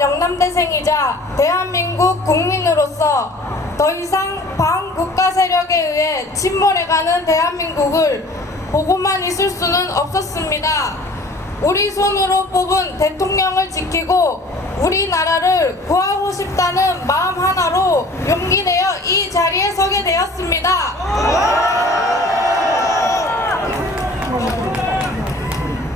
영남대생이자 대한민국 국민으로서 더 이상 반국가 세력에 의해 침몰해가는 대한민국을 보고만 있을 수는 없었습니다. 우리 손으로 뽑은 대통령을 지키고 우리나라를 구하고 싶다는 마음 하나로 용기 내어 이 자리에 서게 되었습니다.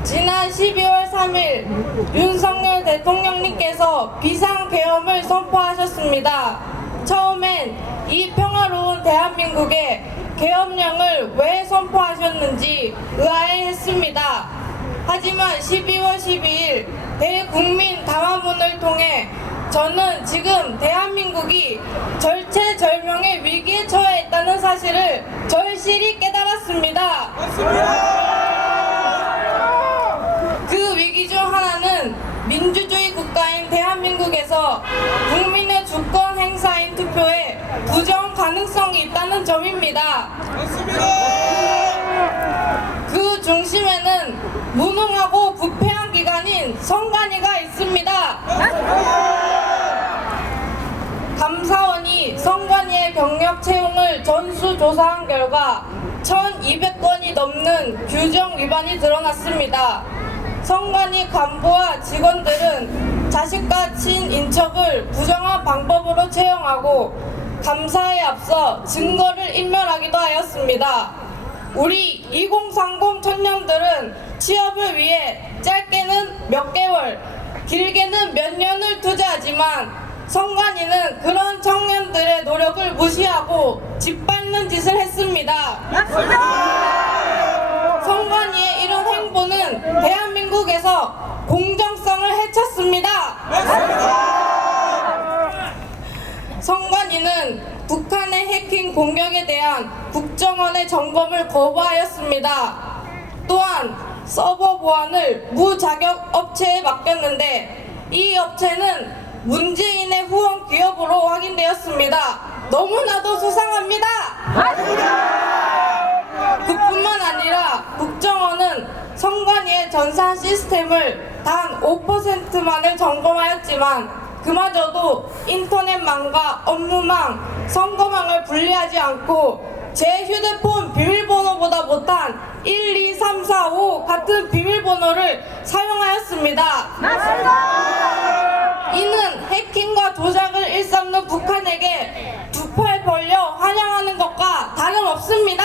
지난 12월 3일 윤석열 대통령님께서 비상계엄을 선포하셨습니다. 처음엔 이 평화로운 대한민국에 계엄령을 왜 선포하셨는지 의아해했습니다. 하지만 12월 12일 대국민 담화문을 통해 저는 지금 대한민국이 절체절명의 위기에 처해 있다는 사실을 절실히 깨달았습니다. 그 위기 중 하나는 민주주의 국가인 대한민국에서 국민의 주권 행사인 투표에 부정 가능성이 있다는 점입니다. 그 중심에는 무능하고 부패한 기관인 선관위가 있습니다. 감사원이 선관위의 경력 채용을 전수조사한 결과 1200건이 넘는 규정 위반이 드러났습니다. 선관위 간부와 직원들은 자식과 친인척을 부정한 방법으로 채용하고 감사에 앞서 증거를 인멸하기도 하였습니다. 우리 2030 청년들은 취업을 위해 짧게는 몇 개월, 길게는 몇 년을 투자하지만 선관위는 그런 청년들의 노력을 무시하고 짓밟는 짓을 했습니다. 선관위의 이런 행보는 대한민국에서 공정성을 해쳤습니다. 선관위는 북한의 해킹 공격에 대한 국정원의 점검을 거부하였습니다. 또한 서버 보안을 무자격 업체에 맡겼는데 이 업체는 문재인의 후원 기업으로 확인되었습니다. 너무나도 수상합니다. 그뿐만 아니라 국정원은 선관위의 전산 시스템을 단 5%만을 점검하였지만 그마저도 인터넷망과 업무망, 선거망을 분리하지 않고 제 휴대폰 비밀번호보다 못한 1, 2, 3, 4, 5 같은 비밀번호를 사용하였습니다. 이는 해킹과 조작을 일삼는 북한에게 두 팔 벌려 환영하는 것과 다름없습니다.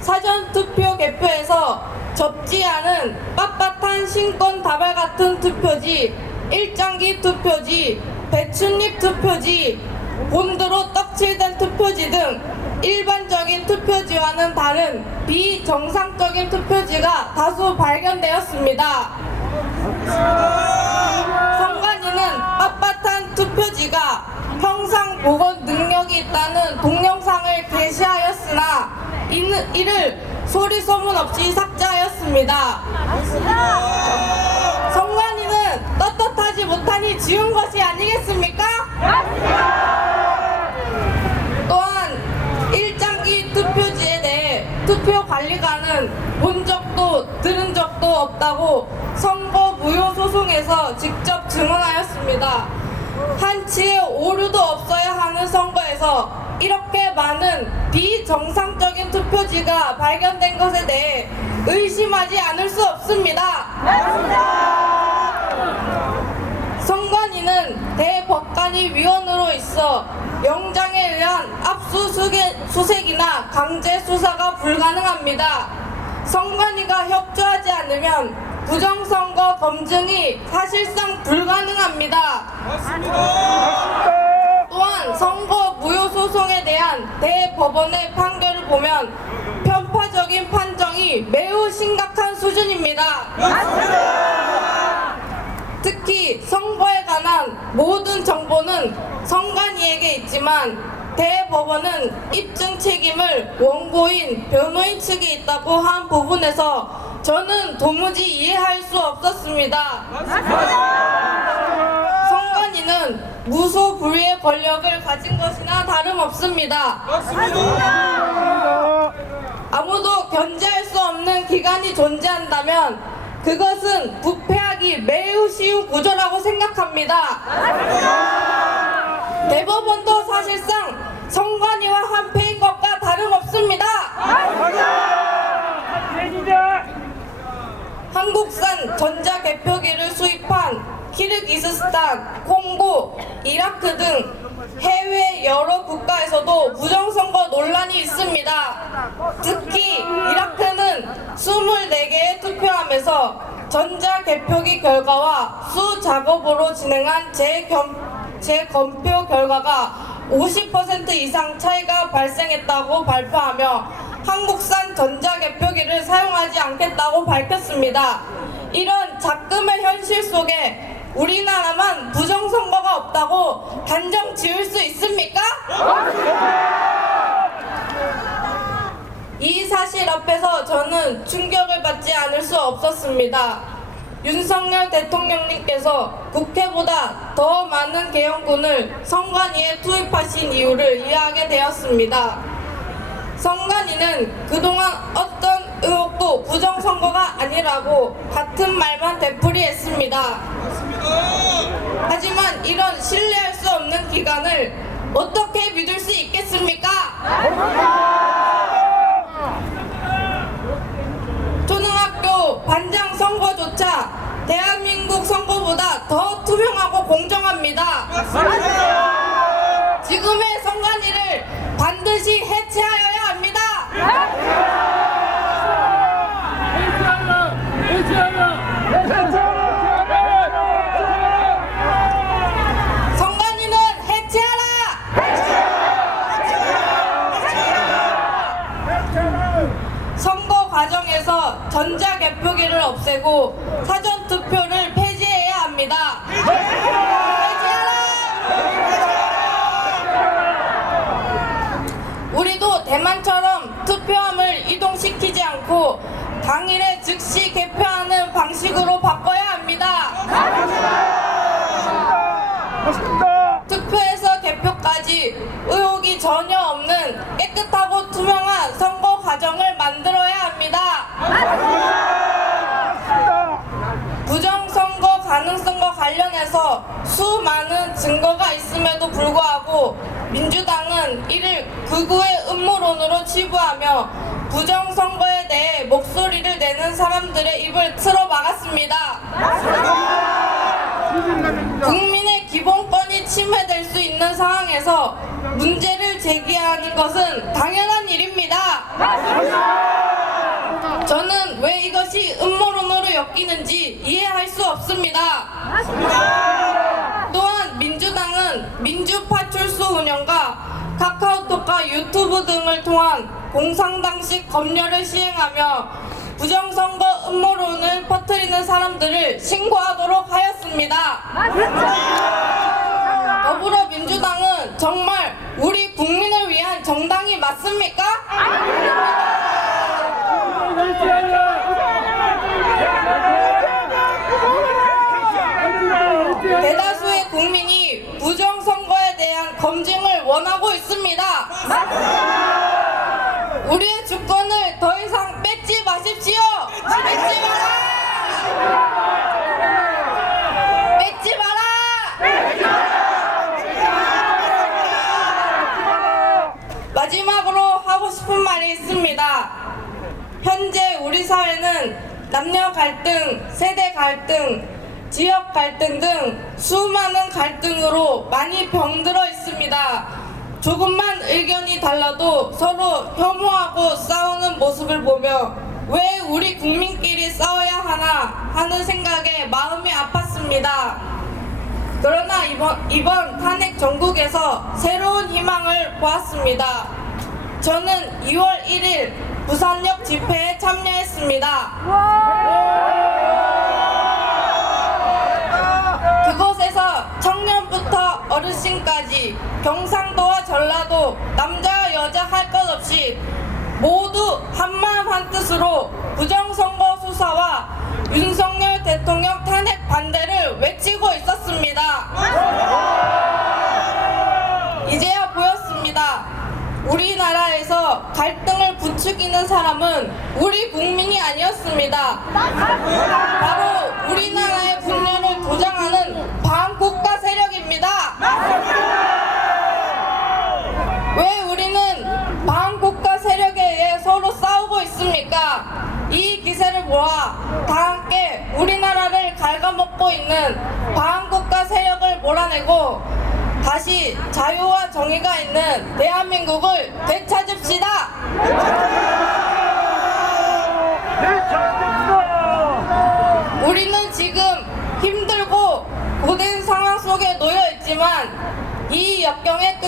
사전투표 개표에서 접지 않은 빳빳한 신권 다발 같은 투표지, 일장기 투표지, 배춧잎 투표지, 본드로 떡칠된 투표지 등 일반적인 투표지와는 다른 비정상적인 투표지가 다수 발견되었습니다. 선관위는 빳빳한 투표지가 형상 복원 능력이 있다는 동영상을 게시하였으나 이를 소리 소문 없이 삭제하였습니다. 선관위는 떳떳하지 못하니 지운 것이 아니겠습니까? 또한 일장기 투표지에 대해 투표관리관은 본 적도 들은 적도 없다고 선거 무효 소송에서 직접 증언하였습니다. 한치의 오류도 없어야 하는 선거에서 이렇게 많은 비정상적인 투표지가 발견된 것에 대해 의심하지 않을 수 없습니다. 선관위는 대법관이 위원으로 있어 영장에 의한 압수수색이나 강제 수사가 불가능합니다. 선관위가 협조하지 않으면 부정선거 검증이 사실상 불가능합니다. 또한 선거 무효 소송에 대한 대법원의 판결을 보면 편파적인 판정이 매우 심각한 수준입니다. 특히 선거에 관한 모든 정보는 선관위에게 있지만 대법원은 입증 책임을 원고인, 변호인 측에 있다고 한 부분에서 저는 도무지 이해할 수 없었습니다. 선관위는 무소불위의 권력을 가진 것이나 다름없습니다. 아무도 견제할 수 없는 기관이 존재한다면 그것은 부패하기 매우 쉬운 구조라고 생각합니다. 대법원도 사실상 선관위와 한패인 것과 다름없습니다. 한국산 전자개표기를 수입한 키르기스스탄, 콩고, 이라크 등 해외 여러 국가에서도 부정선거 논란이 있습니다. 특히 이라크는 24개의 투표함에서 전자개표기 결과와 수작업으로 진행한 재검표 결과가 50% 이상 차이가 발생했다고 발표하며 한국산 전자개표기를 사용하지 않겠다고 밝혔습니다. 이런 작금의 현실 속에 우리나라만 부정선거가 없다고 단정 지을 수 있습니까? 이 사실 앞에서 저는 충격을 받지 않을 수 없었습니다. 윤석열 대통령님께서 국회보다 더 많은 계엄군을 선관위에 투입하신 이유를 이해하게 되었습니다. 선관위는 그동안 어떤 의혹도 부정선거가 아니라고 같은 말만 되풀이했습니다. 하지만 이런 신뢰할 수 없는 기관을 어떻게 믿을 수 있겠습니까? 초등학교 반장 선거조차 대한민국 선거보다 더 투명하고 공정합니다. 지금의 선관위를 반드시 해체하여야 합니다. 선관위는 해체하라! 선거 과정에서 전자개표기를 없애고 사전투표를 폐지해야 합니다. 우리도 대만처럼 투표함을 이동시키지 않고 당일에 즉시 개표하는 방식으로 바꿔야 합니다. 투표에서 개표까지 의혹이 전혀 없는 깨끗하고 투명한 선거 과정을 만들어야 합니다. 부정선거 가능성과 관련해서 수많은 증거가 있음에도 불구하고 민주당은 이를 극우의 음모론으로 치부하며 부정선거에 대해 목소리를 내는 사람들의 입을 틀어 막았습니다. 국민의 기본권이 침해될 수 있는 상황에서 문제를 제기하는 것은 당연한 일입니다. 저는 왜 이것이 음모론으로 엮이는지 이해할 수 없습니다. 또한 민주당은 민주파출소 운영과 카카오톡과 유튜브 등을 통한 공산당식 검열을 시행하며 부정선거 음모론을 퍼뜨리는 사람들을 신고하도록 하였습니다. 더불어민주당은 정말 우리 국민을 위한 정당이 맞습니까? 대다수의 국민이 부정선거에 대한 검증을 원하고 있습니다. 우리의 주권을 더 이상 뺏지 마십시오. 뺏지 마라. 뺏지 마라. 마지막으로 하고 싶은 말이 있습니다. 현재 우리 사회는 남녀 갈등, 세대 갈등, 지역 갈등 등 수많은 갈등으로 많이 병들어 있습니다. 조금만 의견이 달라도 서로 혐오하고 싸우는 모습을 보며 왜 우리 국민끼리 싸워야 하나 하는 생각에 마음이 아팠습니다. 그러나 이번 탄핵 정국에서 새로운 희망을 보았습니다. 저는 2월 1일 부산역 집회에 참여했습니다. 그곳에서 청년부터 어르신까지 경상도와 전라도 남자 여자 할 것 없이 모두 한마음 한뜻으로 부정선거 수사와 윤석열 대통령 탄핵 반대를 외치고 있었습니다. 이제야 보였습니다. 우리나라에서 갈등을 부추기 이기는 사람은 우리 국민이 아니었습니다. 바로 우리나라의 분열을 조장하는 반국가 세력입니다. 왜 우리는 반국가 세력에 의해 서로 싸우고 있습니까? 이 기세를 모아 다 함께 우리나라를 갉아먹고 있는 반국가 세력을 몰아내고 다시 자유와 정의가 있는 대한민국을 되찾읍시다. 우리는 지금 힘들고 고된 상황 속에 놓여 있지만 이 역경의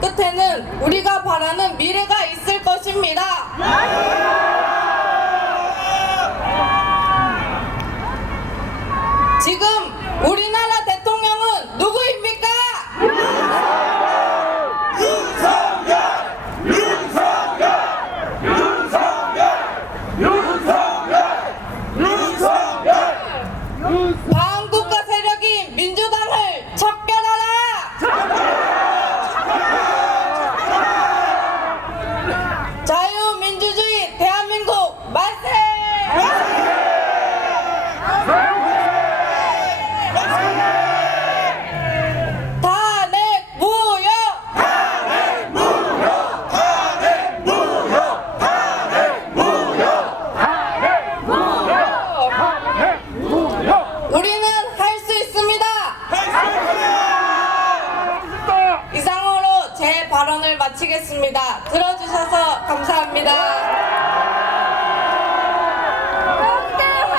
끝에는 우리가 바라는 미래가 있을 것입니다. 지금 우리나라 대통령은 누구입니까? 반국가 세력인 민주당을 척결하라! 자유민주주의 대한민국 만세! 탄핵 무효! 탄핵 무효! 탄핵 무효! 탄핵 무효! 탄핵 무효! 우리는 할 수 있습니다! 이상으로 제 발언을 마치겠습니다. 들어주셔서 감사합니다.